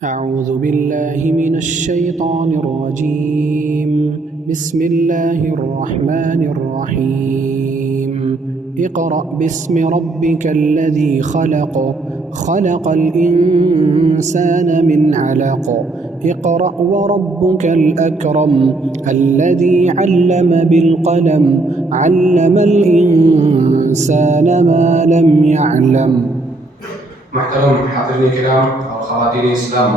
أعوذ بالله من الشيطان الرجيم. بسم الله الرحمن الرحيم. اقرأ باسم ربك الذي خلق خلق الإنسان من علق اقرأ وربك الأكرم الذي علم بالقلم علم الإنسان ما لم يعلم. محترم حاضرین کرام اور خواتین اسلام،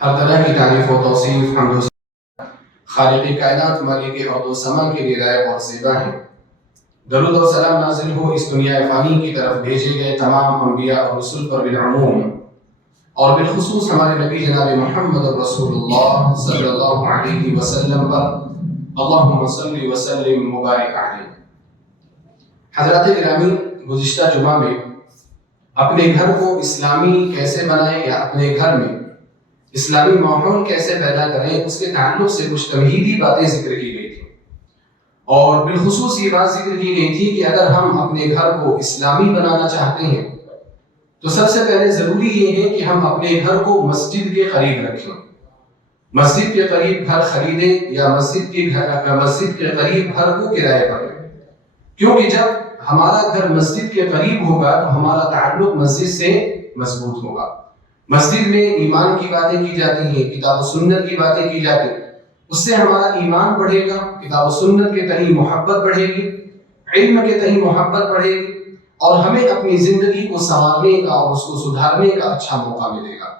ہر طرح کی تعریف و توصیف حمد و خالق کائنات مالک ارض و سما کے لیے لائق اور زیبا ہیں۔ درود و سلام نازل ہو اس دنیا فانی کی طرف بھیجے گئے تمام انبیاء اور رسول پر بالعموم، اور بالخصوص ہمارے نبی جناب محمد رسول اللہ صلی اللہ علیہ وسلم پر اللہم صلی وسلم مبارک علیہ۔ حضرات گرامی، گزشتہ جمعہ میں اپنے گھر کو اسلامی کیسے بنائیں یا اپنے گھر میں اسلامی ماحول کیسے پیدا کریں، اس کے تعلق سے کچھ تمہیدی باتیں ذکر کی گئی تھی، اور بالخصوص یہ بات ذکر کی گئی تھی کہ اگر ہم اپنے گھر کو اسلامی بنانا چاہتے ہیں تو سب سے پہلے ضروری یہ ہے کہ ہم اپنے گھر کو مسجد کے قریب رکھیں، مسجد کے قریب گھر خریدیں یا مسجد کے قریب گھر کو کرائے پر لیں، کیونکہ جب ہمارا گھر مسجد کے قریب ہوگا تو ہمارا تعلق مسجد سے مضبوط ہوگا۔ مسجد میں ایمان کی باتیں کی جاتی ہیں، کتاب و سنت کی باتیں کی جاتی ہیں، اس سے ہمارا ایمان بڑھے گا، کتاب و سنت کے تئیں محبت بڑھے گی، علم کے تئیں محبت بڑھے گی، اور ہمیں اپنی زندگی کو سنوارنے کا اور اس کو سدھارنے کا اچھا موقع ملے گا۔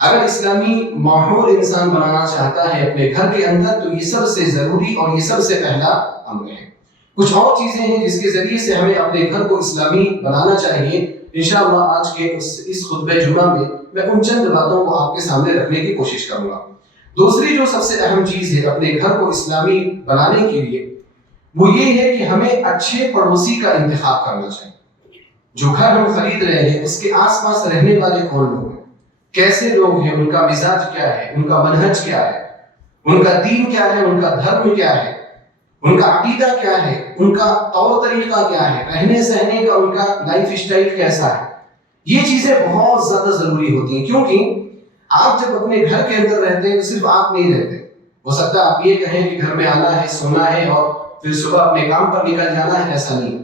اگر اسلامی ماحول انسان بنانا چاہتا ہے اپنے گھر کے اندر تو یہ سب سے ضروری اور یہ سب سے پہلا امر ہے۔ کچھ اور چیزیں ہیں جس کے ذریعے سے ہمیں اپنے گھر کو اسلامی بنانا چاہیے۔ انشاءاللہ آج کے اس خطبہ جمعہ میں ان چند باتوں کو آپ کے سامنے رکھنے کی کوشش کروں گا۔ دوسری جو سب سے اہم چیز ہے اپنے گھر کو اسلامی بنانے کے لیے، وہ یہ ہے کہ ہمیں اچھے پڑوسی کا انتخاب کرنا چاہیے۔ جو گھر ہم خرید رہے ہیں اس کے آس پاس رہنے والے کون لوگ ہیں، کیسے لوگ ہیں، ان کا مزاج کیا ہے، ان کا منہج کیا ہے، ان کا دین کیا ہے، ان کا دھرم کیا ہے، ان کا عقیدہ کیا ہے، ان کا طور طریقہ کیا ہے، رہنے سہنے کا ان کا لائف اسٹائل کیسا ہے۔ یہ چیزیں بہت زیادہ ضروری ہوتی ہیں، کیونکہ آپ جب اپنے گھر کے اندر رہتے ہیں تو صرف آپ نہیں رہتے، ہو سکتا ہے آپ یہ کہیں کہ گھر میں آنا ہے، سونا ہے اور پھر صبح اپنے کام پر نکل جانا ہے، ایسا نہیں۔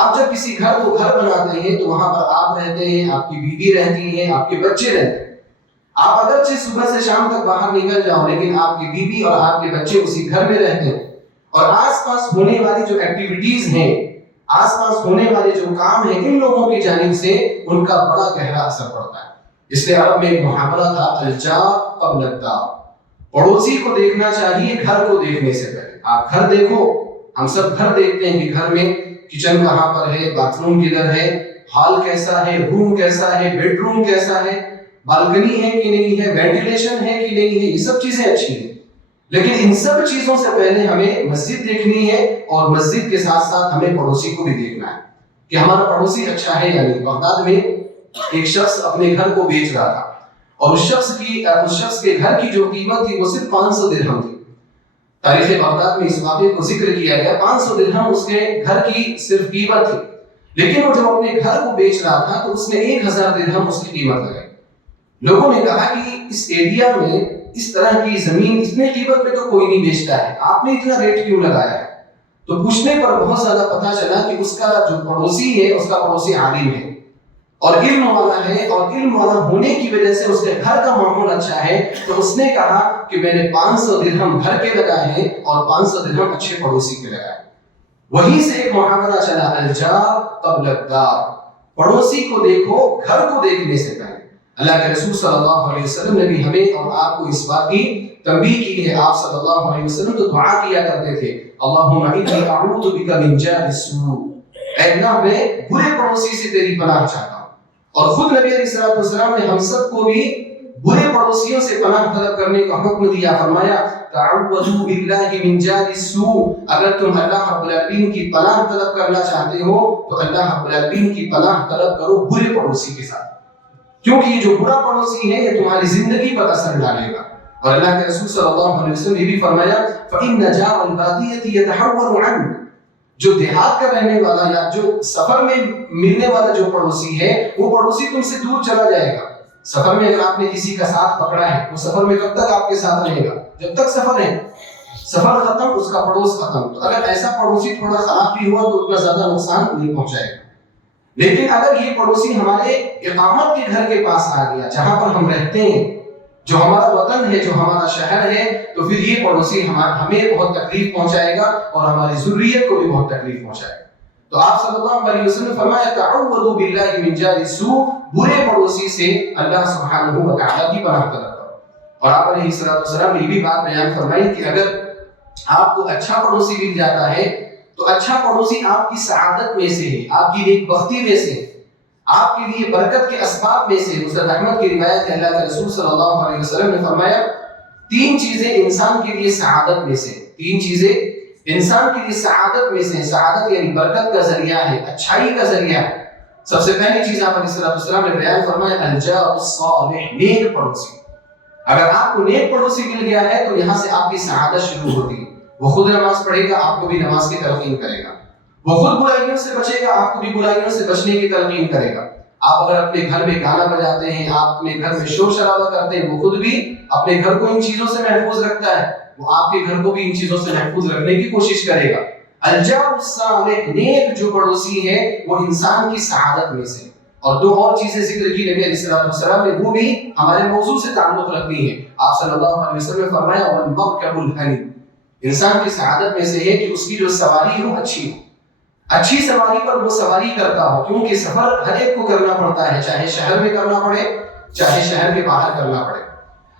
آپ جب کسی گھر کو گھر بناتے ہیں تو وہاں پر آپ رہتے ہیں، آپ کی بیوی رہتی ہے، آپ کے بچے رہتے ہیں۔ آپ اگرچہ صبح سے شام تک باہر نکل جاؤ لیکن آپ کی بیوی اور آپ کے بچے اسی گھر میں رہتے ہیں، اور آس پاس ہونے والی جو ایکٹیویٹیز ہیں، آس پاس ہونے والے جو کام ہیں، ان لوگوں کی جانب سے ان کا بڑا گہرا اثر پڑتا ہے۔ اس لیے عرب میں ایک محاورہ تھا، الجار قبل الدار، پڑوسی کو دیکھنا چاہیے گھر کو دیکھنے سے پہلے۔ آپ گھر دیکھو، ہم سب گھر دیکھتے ہیں کہ گھر میں کچن کہاں پر ہے، باتھ روم کدھر ہے، ہال کیسا ہے، روم کیسا ہے، بیڈ روم کیسا ہے، بالکنی ہے کہ نہیں ہے، وینٹیلیشن ہے کہ نہیں ہے، یہ سب چیزیں اچھی ہیں، لیکن ان سب چیزوں سے پہلے ہمیں مسجد دیکھنی ہے، اور مسجد کے ساتھ ساتھ ہمیں پڑوسی کو بھی دیکھنا ہے کہ ہمارا پڑوسی اچھا ہے یا نہیں۔ بغداد میں ایک شخص اپنے گھر کو بیچ رہا تھا، اور اس شخص کے گھر کی جو قیمت تھی وہ صرف 500 درہم تھی۔ تاریخ بغداد میں اس واقعے کو ذکر کیا گیا، 500 درہم اس کے گھر کی صرف قیمت تھی، لیکن وہ جب اپنے گھر کو بیچ رہا تھا تو اس نے 1000 درہم اس کی قیمت لگائی۔ لوگوں نے کہا کہ اس ایریا میں اس طرح کی زمین اتنے قیمت میں تو کوئی نہیں بیچتا ہے، آپ نے اتنا ریٹ کیوں لگایا ہے؟ تو پوچھنے پر بہت زیادہ پتہ چلا کہ اس کا جو پڑوسی ہے، اس کا پڑوسی عالم ہے اور علم والا ہے، اور علم والا ہونے کی وجہ سے اس کے گھر کا ماحول اچھا ہے، تو اس نے کہا کہ میں نے 500 درہم گھر کے لگائے ہیں اور 500 درہم اچھے پڑوسی کے لگائے۔ وہیں سے ایک محاورہ چلا، الجار قبل الدار، پڑوسی کو دیکھو گھر کو دیکھنے سے پہلے۔ اللہ کے رسول صلی اللہ علیہ وسلم نے بھی ہمیں اور آپ کو اس بات کی تنبیہ کی ہے۔ آپ صلی اللہ علیہ وسلم تو دعا کیا کرتے تھے، اللہم انی اعوذ بک من جار السوء، اے اللہ میں برے پڑوسی سے تیری پناہ چاہتا ہوں۔ اور خود نبی علیہ السلام نے ہم سب کو بھی برے پڑوسیوں سے پناہ طلب کرنے کا حکم دیا، فرمایا تعوذوا باللہ من جار السوء، اگر تم اللہ رب العالمین کی پناہ طلب کرنا چاہتے ہو تو اللہ رب العالمین کی پناہ طلب کرو برے پڑوسی کے ساتھ، کیونکہ یہ جو برا پڑوسی ہے یہ تمہاری زندگی پر اثر ڈالے گا۔ اور اللہ کے رسول صلی اللہ علیہ وسلم نے بھی فرمایا فَإِنَّ جَارَ الْبَادِيَةِ يَتَحَوَّرُ عَنْكَ، جو دیہات کا رہنے والا یا جو سفر میں ملنے والا جو پڑوسی ہے وہ پڑوسی تم سے دور چلا جائے گا، سفر میں اگر آپ نے کسی کا ساتھ پکڑا ہے، وہ سفر میں کب تک آپ کے ساتھ رہے گا؟ جب تک سفر ہے. سفر ختم، اس کا پڑوس ختم. تو اگر ایسا پڑوسی تھوڑا خراب بھی ہوا تو اتنا زیادہ نقصان نہیں پہنچائے گا. لیکن اگر یہ پڑوسی ہمارے اقامت کے گھر کے پاس آ گیا، جہاں پر ہم رہتے ہیں، جو ہمارا وطن ہے، جو ہمارا شہر ہے، تو پھر یہ پڑوسی ہمیں بہت تکلیف پہنچائے گا اور ہماری ذریت کو بھی بہت تکلیف پہنچائے گا. تو آپ صلی اللہ علیہ وسلم نے فرمایا تعوذوا باللہ من جار السوء، برے پڑوسی سے اللہ سبحانہ و تعالی کی پناہ طلب کرو. اور آپ علیہ السلام نے یہ بھی بات بیان فرمائی کہ اگر آپ کو اچھا پڑوسی مل جاتا ہے تو اچھا پڑوسی آپ کی سعادت میں سے ہے، آپ کی نیک بختی میں سے، آپ کے لیے برکت کے اسباب میں سے. مسند احمد کی روایت ہے، اللہ کے رسول صلی اللہ علیہ وسلم نے فرمایا 3 چیزیں انسان کے لیے سعادت میں سے، 3 چیزیں انسان کے لیے سعادت میں سے. سعادت یعنی برکت کا ذریعہ ہے، اچھائی کا ذریعہ ہے. سب سے پہلی چیز آپ علیہ السلام نے بیان فرمایا الجار الصالح، نیک پڑوسی. اگر آپ کو نیک پڑوسی مل گیا ہے تو یہاں سے آپ کی سعادت شروع ہوتی ہے. وہ خود نماز پڑھے گا، آپ کو بھی نماز کی تلقین کرے گا. وہ خود برائیوں سے بچے گا، آپ کو بھی برائیوں سے بچنے کی تلقین کرے گا. آپ اگر اپنے گھر میں گانا بجاتے ہیں، آپ اپنے گھر میں شور شرابہ کرتے ہیں، وہ خود بھی اپنے گھر کو ان چیزوں سے محفوظ رکھتا ہے، وہ آپ کے گھر کو بھی ان چیزوں سے محفوظ رکھنے کی کوشش کرے گا. الجار الصالح، نیک جو پڑوسی ہے وہ انسان کی سعادت میں سے. اور 2 اور چیزیں ذکر کی نبی علیہ السلام نے، وہ بھی ہمارے موضوع سے تعلق رکھتی ہیں. آپ صلی اللہ علیہ وسلم نے فرمایا والمرکب الحنی، انسان کی سعادت میں سے ہے کہ اس کی جو سواری ہو اچھی ہو، اچھی سواری پر وہ سواری کرتا ہو. کیونکہ سفر ہر ایک کو کرنا پڑتا ہے، چاہے شہر میں کرنا پڑے چاہے شہر کے باہر کرنا پڑے.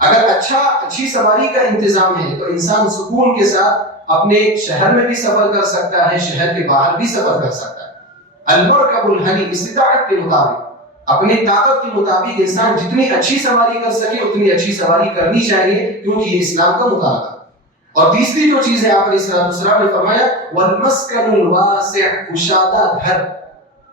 اگر اچھی سواری کا انتظام ہے تو انسان سکون کے ساتھ اپنے شہر میں بھی سفر کر سکتا ہے، شہر کے باہر بھی سفر کر سکتا ہے. المرکب الحنی، استطاعت کے مطابق، اپنی طاقت کے مطابق انسان جتنی اچھی سواری کر سکے اتنی اچھی سواری کرنی چاہیے، کیونکہ یہ اسلام کا مطالبہ. اور تیسری جو چیز ہے آپ علیہ السلام نے فرمایا والمسکن الواسع، کشادہ گھر.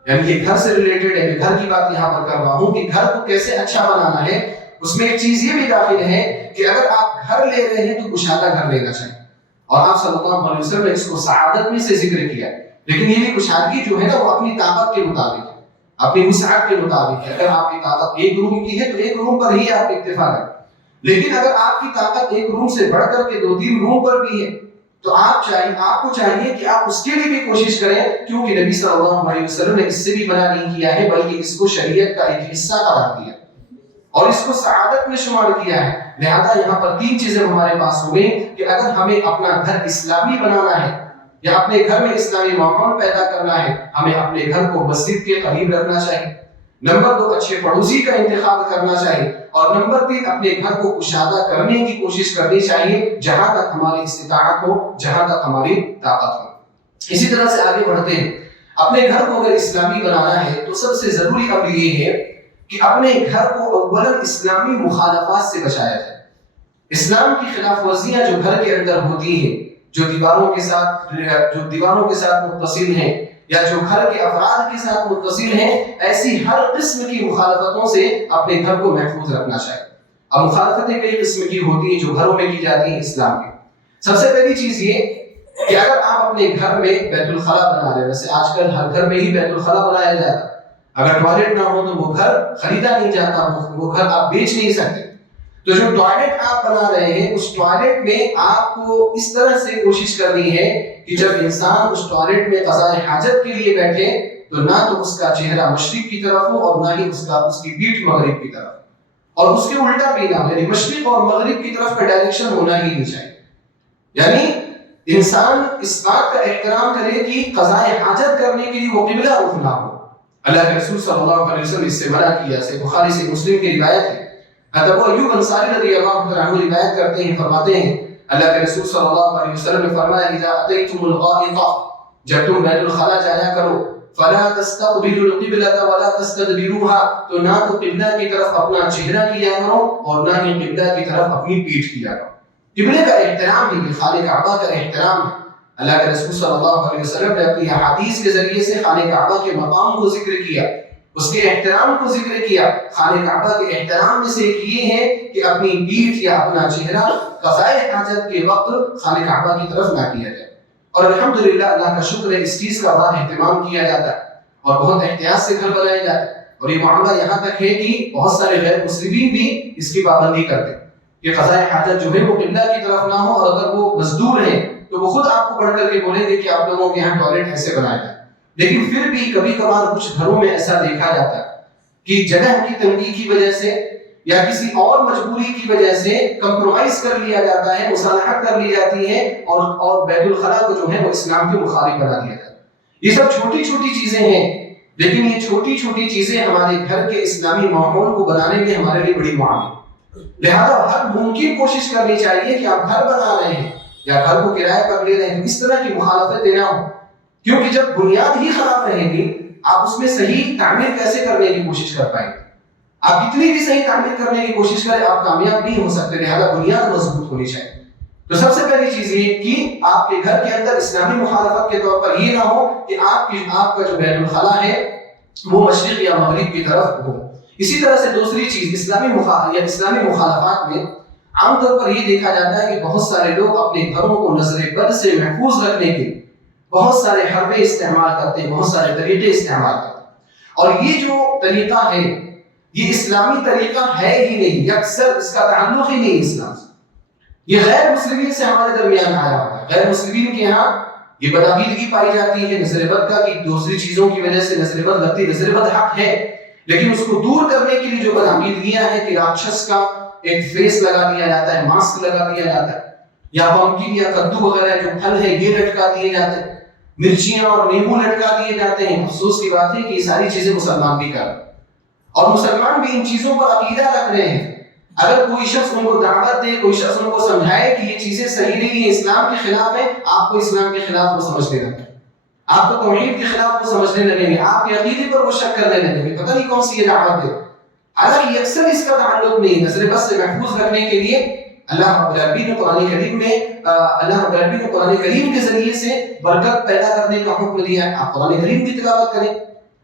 یعنی یہ گھر سے ریلیٹڈ ہے، میں گھر کی بات یہاں پر کر رہا ہوں کہ گھر کو کیسے اچھا بنانا ہے. اس میں ایک چیز یہ بھی داخل ہے کہ اگر آپ گھر لے رہے ہیں تو کشادہ گھر لینا چاہیے. اور آپ صلی اللہ علیہ وسلم نے اس کو سعادت میں سے ذکر کیا. لیکن یہ بھی کشادگی جو ہے نا وہ اپنی طاقت کے مطابق ہے، اپنی وسعت کے مطابق ہے. اگر آپ کی طاقت 1 روم کی ہے تو 1 روم پر ہی آپ اکتفا کریں. لیکن اگر آپ کی طاقت 1 روم سے بڑھ کر کے 2-3 روم پر بھی ہے تو آپ کو چاہیے کہ آپ اس کے لیے بھی کوشش کریں، کیونکہ نبی صلی اللہ علیہ وسلم نے اس سے بھی منع نہیں کیا ہے، بلکہ اس کو شریعت کا ایک حصہ قرار دیا اور اس کو سعادت میں شمار کیا ہے. لہذا یہاں پر 3 چیزیں ہمارے پاس ہو گئی کہ اگر ہمیں اپنا گھر اسلامی بنانا ہے یا اپنے گھر میں اسلامی ماحول پیدا کرنا ہے، ہمیں اپنے گھر کو مسجد کے قریب رکھنا چاہیے. نمبر 2، اچھے پڑوسی کا انتخاب کرنا چاہیے. اور نمبر 3، اپنے گھر کو کشادہ کرنے کی کوشش کرنی چاہیے جہاں تک ہماری استطاعت ہو، جہاں تک ہماری طاقت ہو. اسی طرح سے آگے بڑھتے ہیں. اپنے گھر کو اگر اسلامی بنانا ہے تو سب سے ضروری امر یہ ہے کہ اپنے گھر کو اولا اسلامی مخالفات سے بچایا جائے. اسلام کی خلاف ورزیاں جو گھر کے اندر ہوتی ہیں، جو دیواروں کے ساتھ متصل ہیں یا جو گھر کے افراد کے ساتھ متصل ہیں، ایسی ہر قسم کی مخالفتوں سے اپنے گھر کو محفوظ رکھنا چاہیے. اب مخالفتیں کئی قسم کی ہوتی ہیں جو گھروں میں کی جاتی ہیں اسلام کے. سب سے پہلی چیز یہ کہ اگر آپ اپنے گھر میں بیت الخلا بنا رہے ہیں، ویسے آج کل ہر گھر میں ہی بیت الخلا بنایا جاتا ہے، اگر ٹوائلٹ نہ ہو تو وہ گھر خریدا نہیں جاتا، وہ گھر آپ بیچ نہیں سکتے. تو جو ٹوائلٹ آپ بنا رہے ہیں اس ٹوائلٹ میں آپ کو اس طرح سے کوشش کرنی ہے کہ جب انسان اس ٹوائلٹ میں قضاء حاجت کے لیے بیٹھے تو نہ تو اس کا چہرہ مشرق کی طرف ہو اور نہ ہی اس کی پیٹھ مغرب کی طرف، اور اس کے الٹا بھی نہ ہو، یعنی مشرق اور مغرب کی طرف کا ڈائریکشن ہونا ہی نہیں چاہیے. یعنی انسان اس بات کا احترام کرے کہ قضاء حاجت کرنے کے لیے وہ قبلہ رخ نہ ہو. اللہ کے رسول صلی اللہ علیہ وسلم اس سے منع کیا. سے بخاری سے مسلم کی روایت ہے. حضرت ابو ایوب انصاری رضی اللہ عنہ روایت کرتے ہیں، فرماتے ہیں اللہ کے رسول صلی اللہ علیہ وسلم نے فرمایا اذا اتیتم الغائط، جب تم بیت الخلا جایا کرو، فلا تستقبلوا القبلة ولا تستدبروها، تو نہ تو قبلہ کی طرف اپنا چہرہ کیا کرو اور نہ ہی قبلہ کی طرف اپنی پیٹھ کیا کرو. قبلے کا احترام ہے، خانہ کعبہ کا احترام ہے. اللہ کے رسول صلی اللہ علیہ وسلم نے اپنی احادیث کے ذریعے سے خانہ کعبہ کے مقام کو ذکر کیا، اس کے احترام کو ذکر کیا. خانہ کعبہ کے احترام میں سے ایک یہ ہے کہ اپنی پیٹھ یا اپنا چہرہ قضاء حاجت کے وقت خانہ کعبہ کی طرف نہ کیا جائے. اور الحمدللہ اللہ کا شکر ہے اس چیز کا بڑا اہتمام کیا جاتا ہے اور بہت احتیاط سے گھر بنائے جاتے ہیں. اور یہ معاملہ یہاں تک ہے کہ بہت سارے غیر مسلمین بھی اس کی پابندی کرتے ہیں کہ قضاء حاجت جو ہے وہ قبلہ کی طرف نہ ہو، اور اگر وہ مزدور ہیں تو وہ خود آپ کو پڑھ کر کے بولیں گے کہ آپ لوگوں کے یہاں ٹوائلٹ ایسے بنایا جائے۔ لیکن پھر بھی کبھی کبھار کچھ گھروں میں ایسا دیکھا جاتا ہے کہ جگہ کی تنگی کی وجہ سے یا کسی اور مجبوری کی وجہ سے کمپرومائز کر لیا جاتا ہے، مصالحت کر لی جاتی ہے، اور بیت الخلاء کو جو ہے وہ اسلام کے مخالف بنا دیا جاتا ہے۔ یہ سب چھوٹی چھوٹی چیزیں ہیں، لیکن یہ چھوٹی چھوٹی چیزیں ہمارے گھر کے اسلامی ماحول کو بنانے میں ہمارے لیے بڑی معاون ہے۔ لہذا ہر ممکن کوشش کرنی چاہیے کہ آپ گھر بنا رہے ہیں یا گھر کو کرایہ پر لے رہے ہیں تو اس طرح کی مخالفت نہ ہو، کیونکہ جب بنیاد ہی خراب رہے گی آپ اس میں صحیح تعمیر کیسے کرنے کی کوشش کر پائیں گے؟ آپ کتنی بھی صحیح تعمیر کرنے کی کوشش کریں آپ کامیاب نہیں ہو سکتے، لہذا بنیاد مضبوط ہونی چاہیے۔ تو سب سے پہلی چیز یہ کہ آپ کے گھر کے اندر اسلامی مخالفت کے طور پر یہ نہ ہو کہ آپ کا جو بیت الخلاء ہے وہ مشرق یا مغرب کی طرف ہو۔ اسی طرح سے دوسری چیز اسلامی مخالفات میں عام طور پر یہ دیکھا جاتا ہے کہ بہت سارے لوگ اپنے گھروں کو نظر بد سے محفوظ رکھنے کے بہت سارے حربے استعمال کرتے ہیں، بہت سارے طریقے استعمال کرتے ہیں، اور یہ جو طریقہ ہے یہ اسلامی طریقہ ہے ہی نہیں، اکثر اس کا تعلق ہی نہیں اسلام سے، یہ غیر مسلمین سے ہمارے درمیان آیا ہوا ہے۔ غیر مسلمین کے یہاں یہ بدعقیدگی پائی جاتی ہے نظر بد کا کہ دوسری چیزوں کی وجہ سے نظر بد لگتی، نظر بد حق ہے لیکن اس کو دور کرنے کے لیے جو بدعقیدگیاں ہیں کہ راکشس کا ایک فیس لگا دیا جاتا ہے، ماسک لگا دیا جاتا ہے، یا پمکن یا کدو وغیرہ جو پھل ہے یہ لٹکا دیے جاتے ہیں، مرچیاں اور نیمبو لٹکا دیے جاتے ہیں۔ افسوس کی بات ہے کہ یہ ساری چیزیں مسلمان بھی کر رہے ہیں اور مسلمان بھی ان چیزوں پر عقیدہ رکھ رہے ہیں۔ اگر کوئی شخص ان کو دعوت دے، کوئی شخص ان کو سمجھائے کہ یہ چیزیں صحیح نہیں ہیں، اسلام کے خلاف ہیں، آپ کو اسلام کے خلاف وہ سمجھنے لگیں گے، آپ کو توحید کے خلاف وہ سمجھنے لگیں گے، آپ کے عقیدے پر وہ شک کرنے لگیں گے، پتہ نہیں کون سی یہ دعوت ہے۔ حالانکہ اکثر اس کا تعلق نہیں، نظر بد سے محفوظ رکھنے کے لیے اللہ رب العالمین نے قرآن کریم کے ذریعے سے برکت پیدا کرنے کا حکم دیا ہے۔ آپ قرآن کریم کی تلاوت کریں،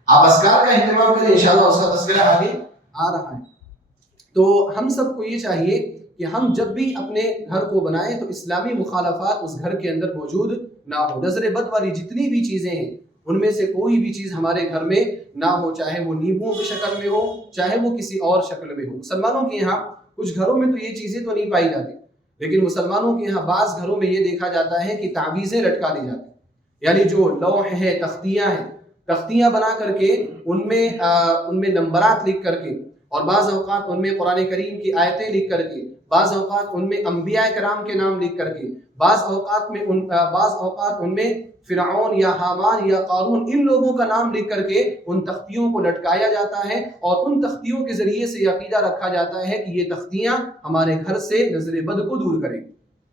آپ اذکار کا اہتمام کریں، انشاءاللہ اس کا تذکرہ آگے آ رہا ہے۔ تو ہم سب کو یہ چاہیے کہ ہم جب بھی اپنے گھر کو بنائیں تو اسلامی مخالفات اس گھر کے اندر موجود نہ ہو۔ نظر بد والی جتنی بھی چیزیں ہیں ان میں سے کوئی بھی چیز ہمارے گھر میں نہ ہو، چاہے وہ نیبو کی شکل میں ہو، چاہے وہ کسی اور شکل میں ہو۔ مسلمانوں کے یہاں کچھ گھروں میں تو یہ چیزیں تو نہیں پائی جاتی، لیکن مسلمانوں کے یہاں بعض گھروں میں یہ دیکھا جاتا ہے کہ تعویذیں لٹکا دی جاتی ہیں، یعنی جو لوح ہے، تختیاں ہیں، تختیاں بنا کر کے ان میں نمبرات لکھ کر کے، اور بعض اوقات ان میں قرآن کریم کی آیتیں لکھ کر کے، بعض اوقات ان میں انبیاء کرام کے نام لکھ کر کے، بعض اوقات ان میں فرعون یا حامان یا قارون ان لوگوں کا نام لکھ کر کے ان تختیوں کو لٹکایا جاتا ہے، اور ان تختیوں کے ذریعے سے یہ عقیدہ رکھا جاتا ہے کہ یہ تختیاں ہمارے گھر سے نظر بد کو دور کریں گی۔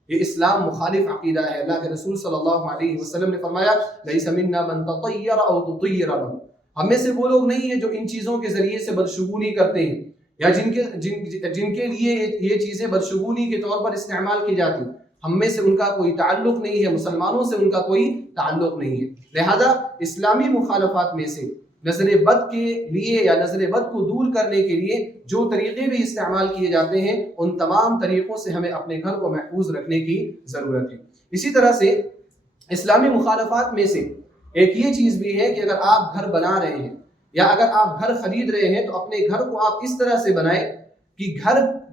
یہ اسلام مخالف عقیدہ ہے۔ اللہ کے رسول صلی اللہ علیہ وسلم نے فرمایا لیس منا من تطیر او تطیر له، ہم میں سے وہ لوگ نہیں ہیں جو ان چیزوں کے ذریعے سے بدشگونی کرتے ہیں یا جن کے لیے یہ چیزیں بدشگونی کے طور پر استعمال کی جاتی، ہم میں سے ان کا کوئی تعلق نہیں ہے، مسلمانوں سے ان کا کوئی تعلق نہیں ہے۔ لہذا اسلامی مخالفات میں سے نظر بد کے لیے یا نظر بد کو دور کرنے کے لیے جو طریقے بھی استعمال کیے جاتے ہیں ان تمام طریقوں سے ہمیں اپنے گھر کو محفوظ رکھنے کی ضرورت ہے۔ اسی طرح سے اسلامی مخالفات میں سے ایک یہ چیز بھی ہے کہ اگر آپ گھر بنا رہے ہیں یا اگر آپ گھر خرید رہے ہیں تو اپنے گھر کو آپ اس طرح سے بنائیں کہ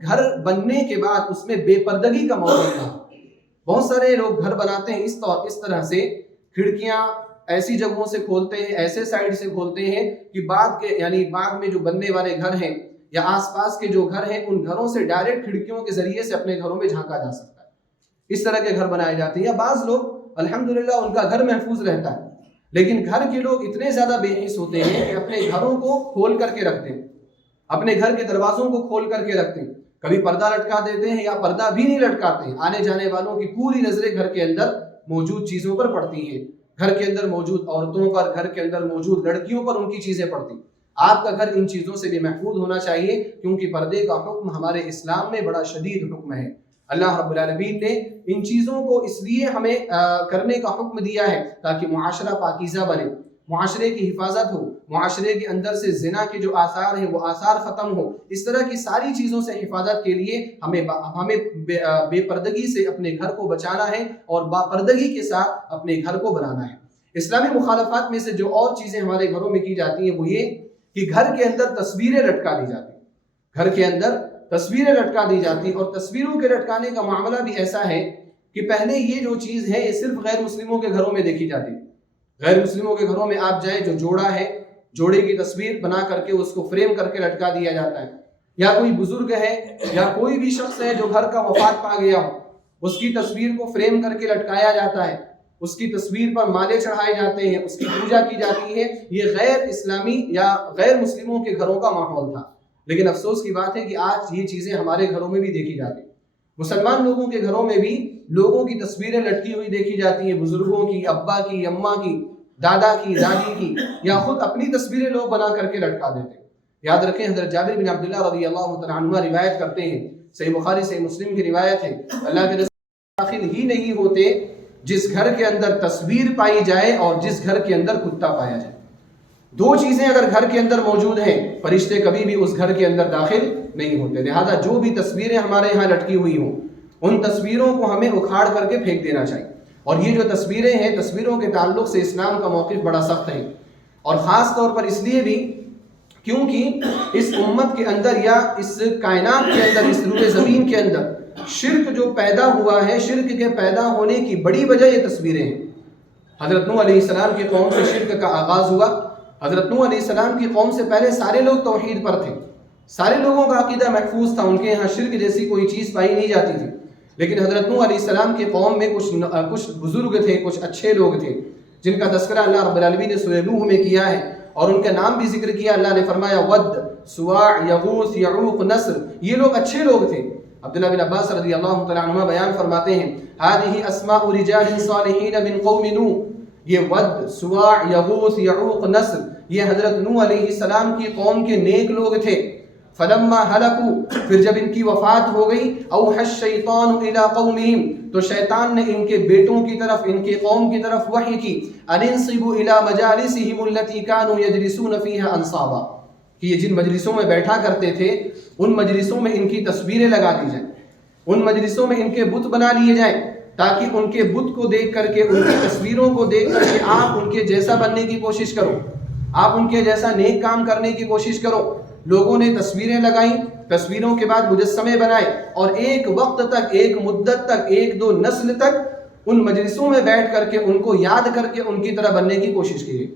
گھر بننے کے بعد اس میں بے پردگی کا موضوع نہ ہو۔ بہت سارے لوگ گھر بناتے ہیں اس طرح سے، کھڑکیاں ایسی جگہوں سے کھولتے ہیں، ایسے سائڈ سے کھولتے ہیں کہ بعد میں جو بننے والے گھر ہیں یا آس پاس کے جو گھر ہیں ان گھروں سے ڈائریکٹ کھڑکیوں کے ذریعے سے اپنے گھروں میں جھانکا جا سکتا ہے۔ اس طرح کے گھر بنائے جاتے ہیں، یا بعض لوگ الحمدللہ ان کا گھر محفوظ رہتا ہے، لیکن گھر کے لوگ اتنے زیادہ بے حس ہوتے ہیں کہ اپنے گھروں کو کھول کر کے رکھتے ہیں، اپنے گھر کے دروازوں کو کھول کر کے رکھتے ہیں، کبھی پردہ لٹکا دیتے ہیں یا پردہ بھی نہیں لٹکاتے ہیں۔ آنے جانے والوں کی پوری نظریں گھر کے اندر موجود چیزوں پر پڑتی ہیں، گھر کے اندر موجود عورتوں پر، گھر کے اندر موجود لڑکیوں پر ان کی چیزیں پڑتی۔ آپ کا گھر ان چیزوں سے بھی محفوظ ہونا چاہیے، کیونکہ پردے کا حکم ہمارے اسلام میں بڑا شدید حکم ہے۔ اللہ رب العالمین نے ان چیزوں کو اس لیے ہمیں کرنے کا حکم دیا ہے تاکہ معاشرہ پاکیزہ بنے، معاشرے کی حفاظت ہو، معاشرے کے اندر سے زنا کے جو آثار ہیں وہ آثار ختم ہو۔ اس طرح کی ساری چیزوں سے حفاظت کے لیے ہمیں بے پردگی سے اپنے گھر کو بچانا ہے اور با پردگی کے ساتھ اپنے گھر کو بنانا ہے۔ اسلامی مخالفات میں سے جو اور چیزیں ہمارے گھروں میں کی جاتی ہیں وہ یہ کہ گھر کے اندر تصویریں لٹکا دی جاتی، گھر کے اندر تصویریں لٹکا دی جاتی، اور تصویروں کے لٹکانے کا معاملہ بھی ایسا ہے کہ پہلے یہ جو چیز ہے یہ صرف غیر مسلموں کے گھروں میں دیکھی جاتی ہے۔ غیر مسلموں کے گھروں میں آپ جائیں، جو جوڑا ہے جوڑے کی تصویر بنا کر کے اس کو فریم کر کے لٹکا دیا جاتا ہے، یا کوئی بزرگ ہے یا کوئی بھی شخص ہے جو گھر کا وفات پا گیا ہو، اس کی تصویر کو فریم کر کے لٹکایا جاتا ہے، اس کی تصویر پر مالے چڑھائے جاتے ہیں، اس کی پوجا کی جاتی ہے۔ یہ غیر اسلامی یا غیر مسلموں کے گھروں کا ماحول تھا، لیکن افسوس کی بات ہے کہ آج یہ چیزیں ہمارے گھروں میں بھی دیکھی جاتی ہیں۔ مسلمان لوگوں کے گھروں میں بھی لوگوں کی تصویریں لٹکی ہوئی دیکھی جاتی ہیں، بزرگوں کی، ابا کی، اماں کی، دادا کی، دادی کی، یا خود اپنی تصویریں لوگ بنا کر کے لٹکا دیتے ہیں۔ یاد رکھیں، حضرت جابر بن عبداللہ رضی اللہ تعالیٰ عنہ روایت کرتے ہیں، صحیح بخاری صحیح مسلم کی روایت ہے، اللہ کے رسول داخل ہی نہیں ہوتے جس گھر کے اندر تصویر پائی جائے اور جس گھر کے اندر کتا پایا جائے۔ دو چیزیں اگر گھر کے اندر موجود ہیں، فرشتے کبھی بھی اس گھر کے اندر داخل نہیں ہوتے۔ لہذا جو بھی تصویریں ہمارے یہاں لٹکی ہوئی ہوں، ان تصویروں کو ہمیں اکھاڑ کر کے پھینک دینا چاہیے۔ اور یہ جو تصویریں ہیں، تصویروں کے تعلق سے اسلام کا موقف بڑا سخت ہے، اور خاص طور پر اس لیے بھی کیونکہ اس امت کے اندر یا اس کائنات کے اندر، اس روئے زمین کے اندر شرک جو پیدا ہوا ہے، شرک کے پیدا ہونے کی بڑی وجہ یہ تصویریں ہیں۔ حضرت نوح علیہ السلام کی قوم سے شرک کا آغاز ہوا۔ حضرت نوح علیہ السلام کی قوم سے پہلے سارے لوگ توحید پر تھے، سارے لوگوں کا عقیدہ محفوظ تھا، ان کے یہاں شرک جیسی کوئی چیز پائی نہیں جاتی تھی۔ لیکن حضرت نوح علیہ السلام کی قوم میں کچھ بزرگ تھے، کچھ اچھے لوگ تھے، جن کا تذکرہ اللہ رب العالمین نے سورہ نوح میں کیا ہے، اور ان کا نام بھی ذکر کیا۔ اللہ نے فرمایا ود، سواع، یغوث، یعوق، نصر، یہ لوگ اچھے لوگ تھے۔ عبداللہ بن عباس رضی اللہ تعالیٰ عنہ بیان فرماتے ہیں، هذه اسماء رجال صالحین من قوم نوح، یہ ود، سواع، یغوث، یعوق، نصر، یہ حضرت نوح علیہ السلام کی قوم کے نیک لوگ تھے۔ فلما ہلکوا، پھر جب ان کی وفات ہو گئی، اوحى الشیطان الی قومہم، تو شیطان نے ان کے بیٹوں کی طرف، ان کے قوم کی طرف وحی کی، ان انصبوا الی مجالسہم التي كانوا يجلسون فيها انصابا، کہ یہ جن مجلسوں میں بیٹھا کرتے تھے، ان مجلسوں میں ان کی تصویریں لگا دی جائیں، ان مجلسوں میں ان کے بت بنا لیے جائیں، تاکہ ان کے بت کو دیکھ کر کے، ان کی تصویروں کو دیکھ کر کے آپ ان کے جیسا بننے کی کوشش کرو، آپ ان کے جیسا نیک کام کرنے کی کوشش کرو۔ لوگوں نے تصویریں لگائیں، تصویروں کے بعد مجسمے بنائے، اور ایک وقت تک، ایک مدت تک، ایک دو نسل تک ان مجلسوں میں بیٹھ کر کے ان کو یاد کر کے ان کی طرح بننے کی کوشش کی گئی۔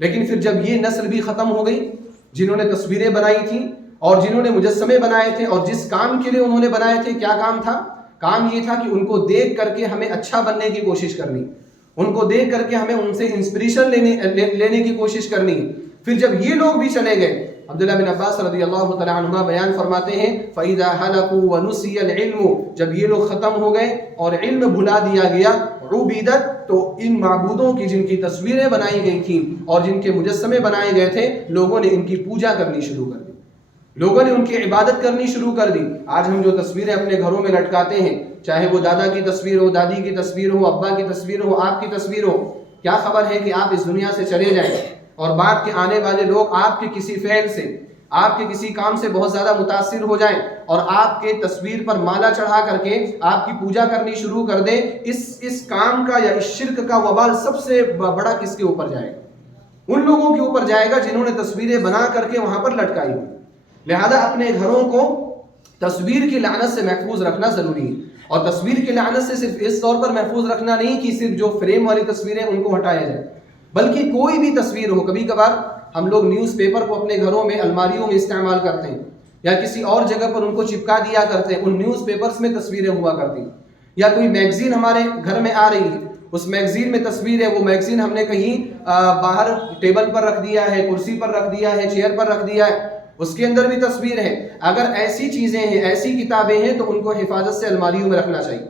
لیکن پھر جب یہ نسل بھی ختم ہو گئی، جنہوں نے تصویریں بنائی تھیں اور جنہوں نے مجسمے بنائے تھے، اور جس کام کے لیے انہوں نے بنائے تھے، کیا کام تھا؟ کام یہ تھا کہ ان کو دیکھ کر کے ہمیں اچھا بننے کی کوشش کرنی، ان کو دیکھ کر کے ہمیں ان سے انسپریشن لینے کی کوشش کرنی۔ پھر جب یہ لوگ بھی چلے گئے، عبداللہ بن عباس رضی اللہ تعالیٰ عنہ بیان فرماتے ہیں، فَإِذَا هَلَكُوا وَنُسِيَ الْعِلْمُ، جب یہ لوگ ختم ہو گئے اور علم بھلا دیا گیا، عُبِدَت، تو ان معبودوں کی جن کی تصویریں بنائی گئی تھیں اور جن کے مجسمے بنائے گئے تھے، لوگوں نے ان کی پوجا کرنی شروع کر دی، لوگوں نے ان کی عبادت کرنی شروع کر دی۔ آج ہم جو تصویریں اپنے گھروں میں لٹکاتے ہیں، چاہے وہ دادا کی تصویر ہو، دادی کی تصویر ہو، ابا کی تصویر ہو، آپ کی تصویر ہو، کیا خبر ہے کہ آپ اس دنیا سے چلے جائیں اور بعد کے آنے والے لوگ آپ کے کسی فعل سے، آپ کے کسی کام سے بہت زیادہ متاثر ہو جائیں اور آپ کے تصویر پر مالا چڑھا کر کے آپ کی پوجا کرنی شروع کر دیں۔ اس کام کا یا اس شرک کا وبال سب سے بڑا کس کے اوپر جائے گا؟ ان لوگوں کے اوپر جائے گا جنہوں نے تصویریں بنا کر کے وہاں پر لٹکائی ہوئی۔ لہذا اپنے گھروں کو تصویر کی لعنت سے محفوظ رکھنا ضروری ہے، اور تصویر کی لعنت سے صرف اس طور پر محفوظ رکھنا نہیں کہ صرف جو فریم والی تصویریں ان کو ہٹایا جائے، بلکہ کوئی بھی تصویر ہو۔ کبھی کبھار ہم لوگ نیوز پیپر کو اپنے گھروں میں الماریوں میں استعمال کرتے ہیں، یا کسی اور جگہ پر ان کو چپکا دیا کرتے ہیں، ان نیوز پیپرز میں تصویریں ہوا کرتی ہیں، یا کوئی میگزین ہمارے گھر میں آ رہی ہے، اس میگزین میں تصویر ہے، وہ میگزین ہم نے کہیں باہر ٹیبل پر رکھ دیا ہے، کرسی پر رکھ دیا ہے، چیئر پر رکھ دیا ہے، اس کے اندر بھی تصویر ہے۔ اگر ایسی چیزیں ہیں، ایسی کتابیں ہیں، تو ان کو حفاظت سے الماریوں میں رکھنا چاہیے،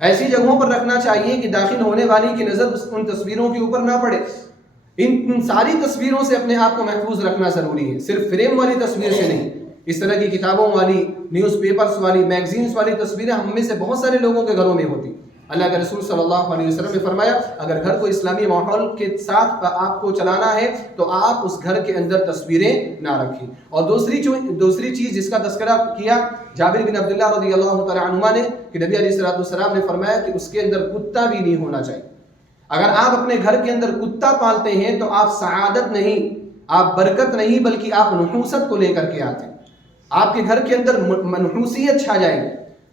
ایسی جگہوں پر رکھنا چاہیے کہ داخل ہونے والی کی نظر ان تصویروں کے اوپر نہ پڑے۔ ان ساری تصویروں سے اپنے آپ کو محفوظ رکھنا ضروری ہے، صرف فریم والی تصویر سے نہیں۔ اس طرح کی کتابوں والی، نیوز پیپرز والی، میگزینز والی تصویریں ہم میں سے بہت سارے لوگوں کے گھروں میں ہوتی۔ اللہ کے رسول صلی اللہ علیہ وسلم نے فرمایا، اگر گھر کو اسلامی ماحول کے ساتھ آپ کو چلانا ہے تو آپ اس گھر کے اندر تصویریں نہ رکھیں۔ اور دوسری چیز جس کا تذکرہ کیا جابر بن عبداللہ رضی اللہ تعالیٰ عنہما نے، کہ نبی علیہ الصلوۃ والسلام نے فرمایا کہ اس کے اندر کتا بھی نہیں ہونا چاہیے۔ اگر آپ اپنے گھر کے اندر کتا پالتے ہیں تو آپ سعادت نہیں، آپ برکت نہیں بلکہ آپ نحوست کو لے کر کے آتے ہیں. آپ کے گھر کے اندر منحوسیت چھا جائے گی،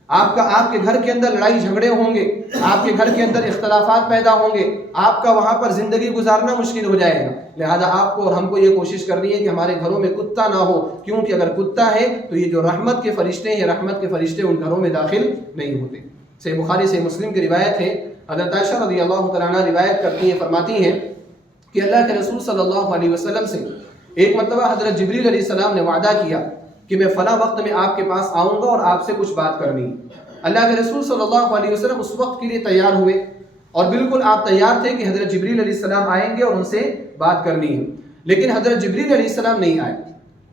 آپ کے گھر کے اندر لڑائی جھگڑے ہوں گے، آپ کے گھر کے اندر اختلافات پیدا ہوں گے، آپ کا وہاں پر زندگی گزارنا مشکل ہو جائے گا. لہذا آپ کو اور ہم کو یہ کوشش کرنی ہے کہ ہمارے گھروں میں کتا نہ ہو، کیونکہ اگر کتا ہے تو یہ جو رحمت کے فرشتے ہیں، رحمت کے فرشتے ان گھروں میں داخل نہیں ہوتے. صحیح بخاری صحیح مسلم کی روایت ہے، حضرت عائشہ رضی اللہ تعالیٰ عنہ روایت کرتی ہیں، فرماتی ہیں کہ اللہ کے رسول صلی اللہ علیہ وسلم سے ایک مرتبہ حضرت جبریل علیہ السلام نے وعدہ کیا کہ میں فلاں وقت میں آپ کے پاس آؤں گا اور آپ سے کچھ بات کرنی ہے. اللہ کے رسول صلی اللہ علیہ وسلم اس وقت کے لیے تیار ہوئے اور بالکل آپ تیار تھے کہ حضرت جبریل علیہ السلام آئیں گے اور ان سے بات کرنی ہے. لیکن حضرت جبریل علیہ السلام نہیں آئے.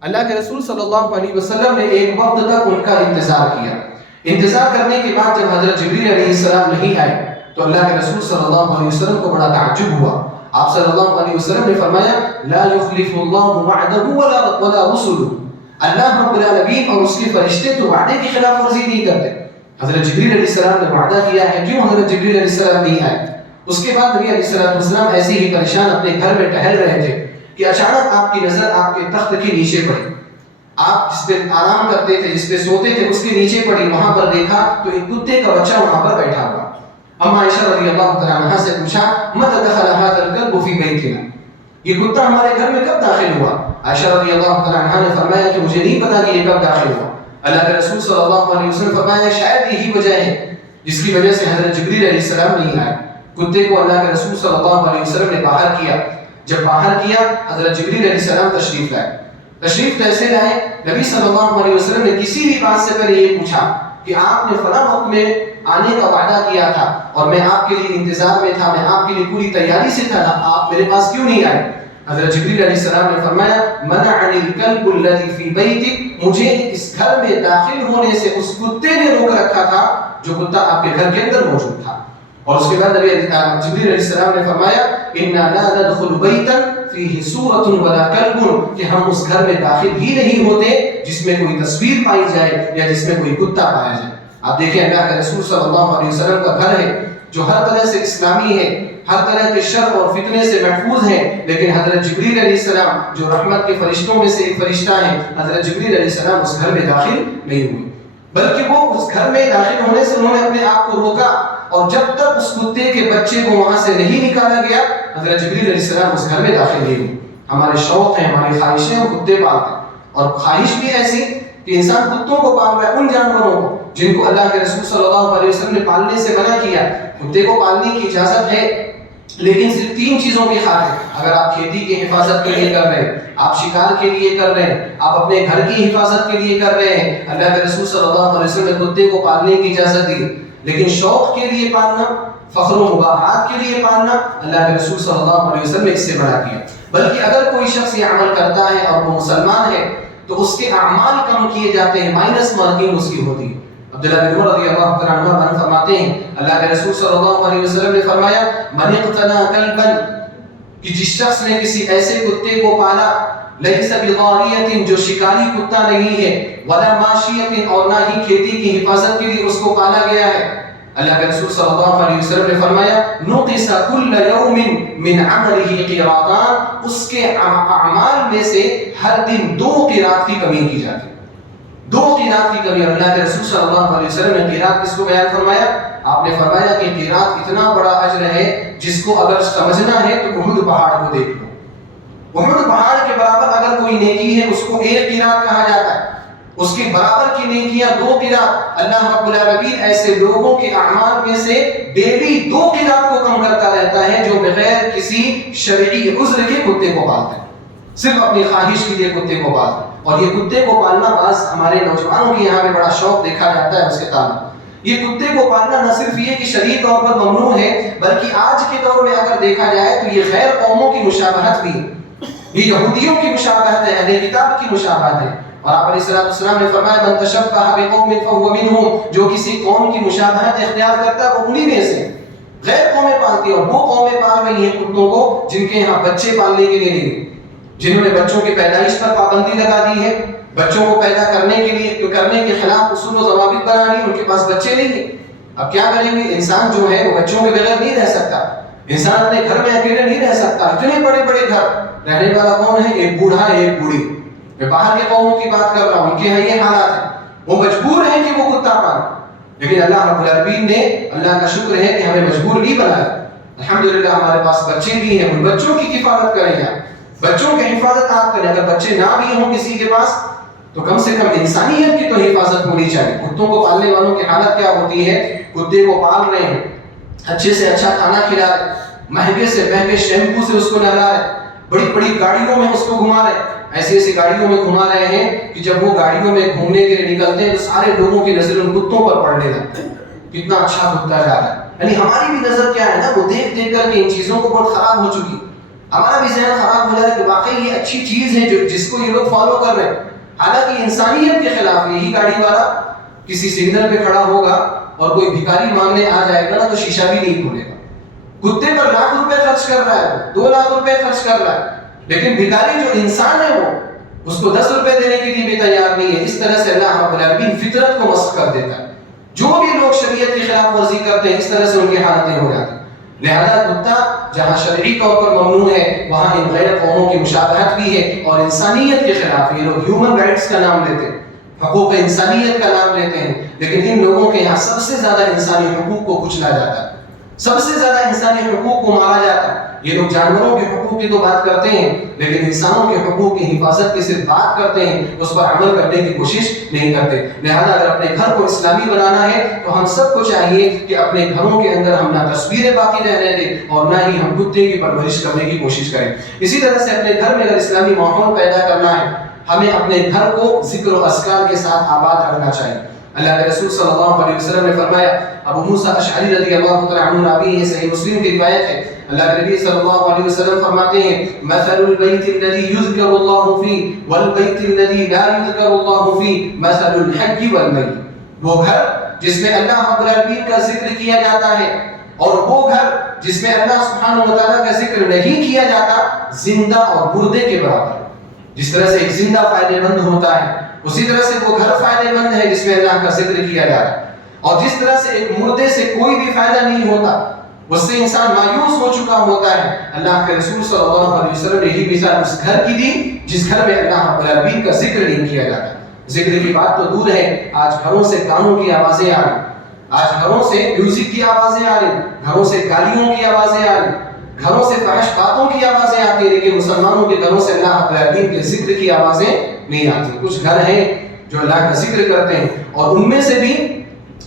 اللہ کے رسول صلی اللہ علیہ وسلم نے ایک وقت تک ان کا انتظار کیا. انتظار کرنے کے بعد جب حضرت جبریل علیہ السلام نہیں آئے تو اللہ کے رسول صلی اللہ علیہ وسلم کو بڑا تعجب ہوا. آپ صلی اللہ علیہ وسلم نے فرمایا لا یخلف اللہ وعدہ ولا رسولہ، اللہ رب العالمین اور اس کے فرشتے تو وعدے کی خلاف ورزی نہیں کرتے. حضرت جبریل علیہ السلام نے وعدہ کیا ہے، کیوں حضرت جبریل علیہ السلام نہیں آئے؟ اس کے بعد نبی علیہ السلام ایسے ہی پریشان اپنے گھر میں ٹہل رہے تھے کہ اچانک آپ کی نظر آپ کے تخت کے نیچے پڑی. آپ جس پہ آرام کرتے تھے، جس پہ سوتے تھے، اس کے نیچے پڑی. وہاں پر دیکھا تو ایک کتے کا بچہ وہاں پر بیٹھا ہوا. اما عائشہ رضی اللہ تعالیٰ عنہا سے پوچھا متى دخل هذا الكلب في بيتنا، یہ کتا ہمارے گھر میں کب داخل ہوا؟ عائشہ رضی اللہ تعالیٰ عنہا نے فرمایا کہ مجھے نہیں پتا کہ یہ کب داخل ہوا. اللہ کے رسول صلی اللہ علیہ وسلم فرمایا شاید یہی وجہ ہے جس کی وجہ سے حضرت جبریل علیہ السلام نہیں آئے. کتے کو اللہ کے رسول صلی اللہ علیہ وسلم نے باہر کیا. جب باہر کیا حضرت جبریل علیہ السلام تشریف لائے. تشریف کیسے لائے؟ نبی صلی اللہ علیہ وسلم نے کسی بھی بات سے پہلے یہ پوچھا کہ آپ نے فلاں وقت میں آنے کا وعدہ کیا تھا اور میں آپ کے لیے انتظار میں تھا، میں آپ کے لیے پوری تیاری سے تھا، آپ میرے پاس کیوں نہیں آئے؟ حضرت جبریل علیہ السلام نے فرمایا منعنی الکلب الذی فی بیتک، مجھے اس گھر میں داخل ہونے سے اس کتے نے روک رکھا تھا جو کتا آپ کے گھر کے اندر موجود تھا. اور اس کے بعد جبریل علیہ السلام نے فرمایا انا لا ندخل بیتا فیہ صورۃ ولا کلب، کہ ہم اس گھر میں داخل ہی نہیں ہوتے جس میں کوئی تصویر پائی جائے یا جس میں کوئی کتا پایا جائے. آپ دیکھیں اللہ کے رسول صلی اللہ علیہ وسلم کا گھر ہے جو ہر طرح سے اسلامی ہے، ہر طرح کے شر اور فتنے سے محفوظ ہے، لیکن حضرت جبریل علیہ السلام جو رحمت کے فرشتوں میں سے ایک فرشتہ ہے، حضرت جبریل علیہ السلام اس گھر میں داخل نہیں ہوئے، بلکہ وہ اس گھر میں داخل ہونے سے انہوں نے اپنے آپ کو روکا. اور جب تک اس کتے کے بچے کو وہاں سے نہیں نکالا گیا حضرت جبریل علیہ السلام اس گھر میں داخل نہیں ہوئے. ہمارے شوق ہیں، ہماری خواہشیں ہم کتے پالتے ہیں، اور خواہش بھی ایسی کہ انسان کتوں کو پال رہا ہے، ان جانوروں کو جن کو اللہ کے رسول صلی اللہ علیہ وسلم نے پالنے سے منع کیا. کتے کو پالنے کی اجازت ہے لیکن صرف 3 چیزوں کی خاطر. اگر آپ کھیتی کی حفاظت کے لیے کر رہے ہیں، آپ شکار کے لیے کر رہے ہیں، آپ اپنے گھر کی حفاظت کے لیے کر رہے ہیں، اللہ کے رسول صلی اللہ علیہ وسلم نے کتے کو پالنے کی اجازت دی. لیکن شوق کے لیے پالنا، فخر و مباحات کے لیے پالنا، اللہ کے رسول صلی اللہ علیہ وسلم نے اس سے منع کیا. بلکہ اگر کوئی شخص یہ عمل کرتا ہے اور وہ مسلمان ہے تو اس کے اعمال کم کیے جاتے ہیں، مائنس مارکنگ اس کی ہوتی ہے. عبداللہ بن عمر رضی اللہ تعالیٰ عنہ فرماتے ہیں اللہ کے رسول صلی اللہ علیہ وسلم نے فرمایا من اقتنى کلبا، کہ جس شخص نے کسی ایسے کتے کو پالا لیس بضاریۃ، جو شکاری کتا نہیں ہے، ولا ماشیۃ، اور نہ ہی کھیتی کی حفاظت کے لیے اس کو پالا گیا ہے، اللہ کے رسول صلی اللہ علیہ وسلم نے فرمایا نقص کل یوم من عملہ قراطان، اس کے اعمال میں سے ہر دن 2 قراط کی کمی کی جاتی ہے. 2 قراط کی کمی. اللہ کے رسول صلی اللہ علیہ وسلم نے قراط کس کو بیان فرمایا؟ آپ نے فرمایا کہ قراط اتنا بڑا اجر ہے جس کو اگر سمجھنا ہے تو احد پہاڑ کو دیکھ لو. احد پہاڑ کے برابر اگر کوئی نیکی ہے اس کو 1 قراط کہا جاتا ہے، اس کے برابر کی نیکیاں 2 قراط. اللہ رب العالمین ایسے لوگوں کے اعمال میں سے ڈیلی 2 قراط کو کم کرتا رہتا ہے جو بغیر کسی شرعی عذر کے کتے کو پالتے ہیں، صرف اپنی خواہش کے لیے کتے کو پالتے ہیں. اور یہ کتے کو پالنا بعض ہمارے نوجوانوں کے یہاں میں بڑا شوق دیکھا جاتا ہے اس کے تعلق. یہ کتے کو پالنا نہ صرف یہ کہ شرعی طور پر ممنوع ہے، بلکہ آج کے دور میں اگر دیکھا جائے تو یہ غیر قوموں کی مشابہت بھی ہے، یہ یہودیوں کی مشابہت ہے، اہل کتاب کی مشابہت ہے. اور آپ علیہ السلام نے فرمایا من تشبہ بقوم فهو منهم، جو کسی قوم کی مشابہت اختیار کرتا ہے وہ انہی میں سے. غیر قومیں پالتی ہیں اور وہ قومیں پال رہی ہیں کتوں کو جن کے یہاں بچے پالنے کے لیے نہیں، جنہوں نے بچوں کی پیدائش پر پابندی لگا دی ہے، بچوں کو پیدا کرنے کے خلاف اصول و ضوابط بنا لی، ان کے پاس بچے نہیں ہیں. اب کیا کریں گے؟ انسان جو ہے وہ بچوں کے بغیر نہیں رہ سکتا. انسان اپنے گھر میں اکیلے نہیں رہ سکتا. اتنے بڑے بڑے گھر رہنے والا کون ہے؟ ایک بوڑھا ایک بوڑھی. میں باہر کے قوموں کی بات کر رہا ہوں, ان کے یہاں یہ حالات ہیں, وہ مجبور ہیں کہ وہ کتا پالیں. لیکن اللہ رب العالمین نے, اللہ کا شکر ہے کہ ہمیں مجبور نہیں بنایا. الحمدللہ ہمارے پاس بچے بھی ہیں, ان بچوں کی حفاظت کریں آپ, بچوں کی حفاظت آپ کریں. اگر بچے نہ بھی ہوں کسی کے پاس تو کم سے کم انسانیت کی تو حفاظت ہونی چاہیے. کتوں کو پالنے والوں کی حالت کیا ہوتی ہے؟ کتے کو پال رہے ہیں, اچھے سے اچھا کھانا کھلا رہے, مہنگے سے مہنگے شیمپو سے اس کو نہلا رہے, بڑی بڑی گاڑیوں میں اس کو گھما رہے, ایسی ایسی گاڑیوں میں گھما رہے ہیں کہ جب وہ گاڑیوں میں گھومنے کے لیے نکلتے ہیں تو سارے لوگوں کی نظر ان کتوں پر پڑنے لگتے ہیں, کتنا اچھا کتا جا رہا ہے. یعنی ہماری بھی نظر کیا ہے نا, وہ دیکھ دیکھ کر کے ان چیزوں کو بہت خراب ہو چکی, ہمارا بھی ذہن خراب ہو جا رہا ہے کہ واقعی یہ اچھی چیز ہے جو جس کو یہ لوگ فالو کر رہے ہیں. حالانکہ انسانیت کے خلاف. یہی گاڑی والا کسی سگنل پہ کھڑا ہوگا اور کوئی بھکاری مانگنے آ جائے گا نا تو شیشہ بھی نہیں کھولے گا. کتے پر لاکھ روپے خرچ کر رہا ہے, 2 لاکھ روپے خرچ کر رہا ہے, لیکن بھکاری جو انسان ہے وہ اس کو 10 روپے دینے کے لیے بھی تیار نہیں ہے. اس طرح سے اللہ رب العالمین فطرت کو مسخ کر دیتا ہے. جو بھی لوگ شریعت کی خلاف ورزی کرتے ہیں اس طرح سے ان کی حالتیں ہو جاتی ہیں. لہذا کتا جہاں شرعی طور پر ممنوع ہے وہاں ان غیر قوموں کی مشابہت بھی ہے اور انسانیت کے خلاف. یہ لوگ ہیومن رائٹس کا نام لیتے ہیں, حقوق انسانیت کا نام لیتے ہیں, لیکن ان لوگوں کے یہاں سب سے زیادہ انسانی حقوق کو کچلا جاتا ہے, سب سے زیادہ انسانی حقوق کو مارا جاتا ہے. یہ لوگ جانوروں کے حقوق کی تو بات کرتے ہیں لیکن انسانوں کے حقوق کی حفاظت کی صرف بات کرتے ہیں, اس پر عمل کرنے کی کوشش نہیں کرتے. لہذا اگر اپنے گھر کو اسلامی بنانا ہے تو ہم سب کو چاہیے کہ اپنے گھروں کے اندر ہم نہ تصویریں باقی رہنے دیں اور نہ ہی ہم کتے کی پرورش کرنے کی کوشش کریں. اسی طرح سے اپنے گھر میں اگر اسلامی ماحول پیدا کرنا ہے ہمیں اپنے گھر کو ذکر و اذکار کے ساتھ آباد رکھنا چاہیے. اللہ کے رسول صلی اللہ علیہ وسلم نے فرمایا, ابو موسیٰ اشعری رضی اللہ تعالیٰ عنہ راوی ہے, صحیح مسلم کی روایت ہے, اللہ کے نبی صلی اللہ علیہ وسلم فرماتے ہیں مثل البیت الذی یذکر اللہ فیہ والبیت الذی لا یذکر اللہ فیہ مثل الحج والمیت. وہ گھر جس میں اللہ رب العالمین کا ذکر کیا جاتا ہے اور وہ گھر جس میں اللہ سبحانہ و تعالیٰ کا ذکر نہیں کیا جاتا زندہ اور مردے کے برابر. جس طرح سے ایک زندہ فائدے مند ہوتا ہے اسی طرح سے وہ گھر فائدے مند ہے جس میں اللہ کا ذکر کیا جا رہا ہے. اور جس طرح سے ایک مردے سے کوئی بھی فائدہ نہیں ہوتا, اس سے انسان مایوس ہو چکا ہوتا ہے, اللہ کے رسول صلی اللہ علیہ وسلم نے یہی مثال اس گھر کی دی جس گھر میں اللہ رب العالمین کا ذکر نہیں کیا جاتا. ذکر کی بات تو دور ہے, آج گھروں سے گانوں کی آوازیں آ رہی, آج گھروں سے میوزک کی آوازیں آ رہی, گھروں سے گالیوں کی آوازیں آ رہی, گھروں سے فحش باتوں کی آوازیں آتی ہیں, لیکن مسلمانوں کے گھروں سے اللہ رب العالمین کے ذکر کی آوازیں نہیں آتی. کچھ گھر ہیں جو اللہ کا ذکر کرتے ہیں اور ان میں سے بھی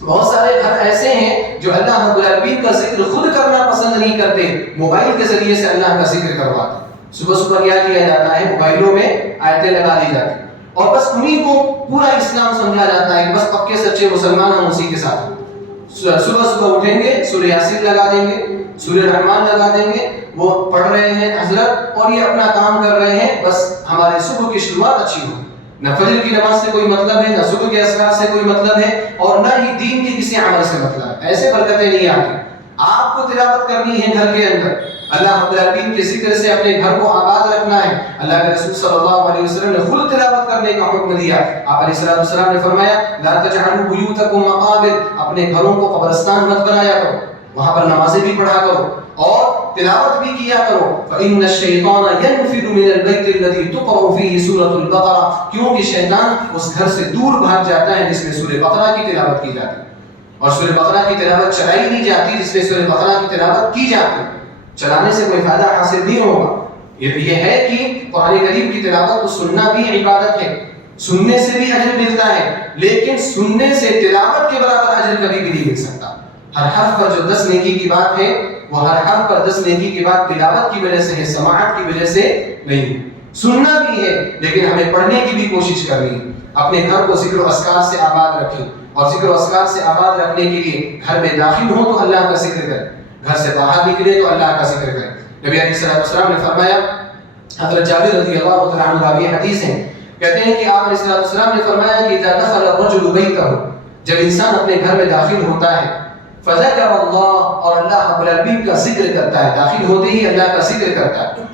بہت سارے گھر ایسے ہیں جو اللہ رب العالمین کا ذکر خود کرنا پسند نہیں کرتے, موبائل کے ذریعے سے اللہ کا ذکر کرواتے. صبح صبح کیا کیا جاتا ہے, موبائلوں میں آیتیں لگا دی جاتی ہیں اور بس انہیں کو پورا اسلام سمجھا جاتا ہے کہ بس پکے سچے مسلمان ہم اسی کے ساتھ. صبح صبح اٹھیں گے, سورہ یاسین لگا دیں گے, سورہ رحمان لگا دیں گے, وہ پڑھ رہے ہیں حضرت اور یہ اپنا کام کر رہے ہیں, بس ہمارے صبح کی شروعات اچھی ہو. نہ فجر کی نماز سے کوئی مطلب ہے, نہ صبح کے اذکار سے کوئی مطلب ہے اور نہ ہی دین کے کسی عمل سے مطلب ہے. ایسے برکتیں نہیں آتی. آپ کو تلاوت کرنی ہے گھر کے اندر, اللہ رب العالمین کے ذکر سے اپنے گھر کو آباد رکھنا ہے. اللہ کے رسول صلی اللہ علیہ وسلم نے خود تلاوت کرنے کا حکم دیا. آپ علیہ السلام نے فرمایا لا تجعلوا بیوتکم مقابر, اپنے گھروں کو قبرستان مت بنایا کرو, وہاں پر نمازیں بھی پڑھا کرو اور تلاوت بھی کیا کرو. فإن الشیطان ينفر من البیت الذی تقرأ فیہ سورۃ البقرہ, کیونکہ شیطان اس گھر سے دور بھاگ جاتا ہے جس میں سورہ بقرہ کی تلاوت کی جاتی ہے. اور سورہ بقرہ کی تلاوت چلائی نہیں جاتی جس میں سورہ بقرہ کی تلاوت کی جاتی ہے. چلانے سے کوئی فائدہ حاصل نہیں ہوگا. یہ ہے کہ قرآن کریم کی تلاوت کو سننا بھی عبادت ہے, سننے سے بھی اجر ملتا ہے, لیکن سننے سے تلاوت کے برابر اجر کبھی بھی نہیں مل سکتا. ہر حرف پر جو 10 نیکی کی بات ہے وہ ہر حرف پر 10 نیکی کی بات تلاوت کی وجہ سے ہے, سماعت کی وجہ سے نہیں. سننا بھی ہے لیکن ہمیں پڑھنے کی بھی کوشش کرنی ہے. اپنے گھر کو ذکر و اذکار سے آباد رکھیں اور ذکر و اذکار سے آباد رکھنے کے لیے گھر میں داخل ہو تو اللہ کا ذکر کریں, گھر سے باہر نکلے تو اللہ کا ذکر کریں. نبی علیہ السلام نے فرمایا, حضرت جابر رضی اللہ تعالیٰ عنہ راوی حدیث ہیں, کہتے ہیں کہ آپ علیہ السلام نے فرمایا کہ اذا دخل الرجل بیتہ, جب انسان اپنے گھر میں داخل ہوتا ہے, فذکر اللہ, اور اللہ رب العالمین کا ذکر کرتا ہے, داخل ہوتے ہی اللہ کا ذکر کرتا ہے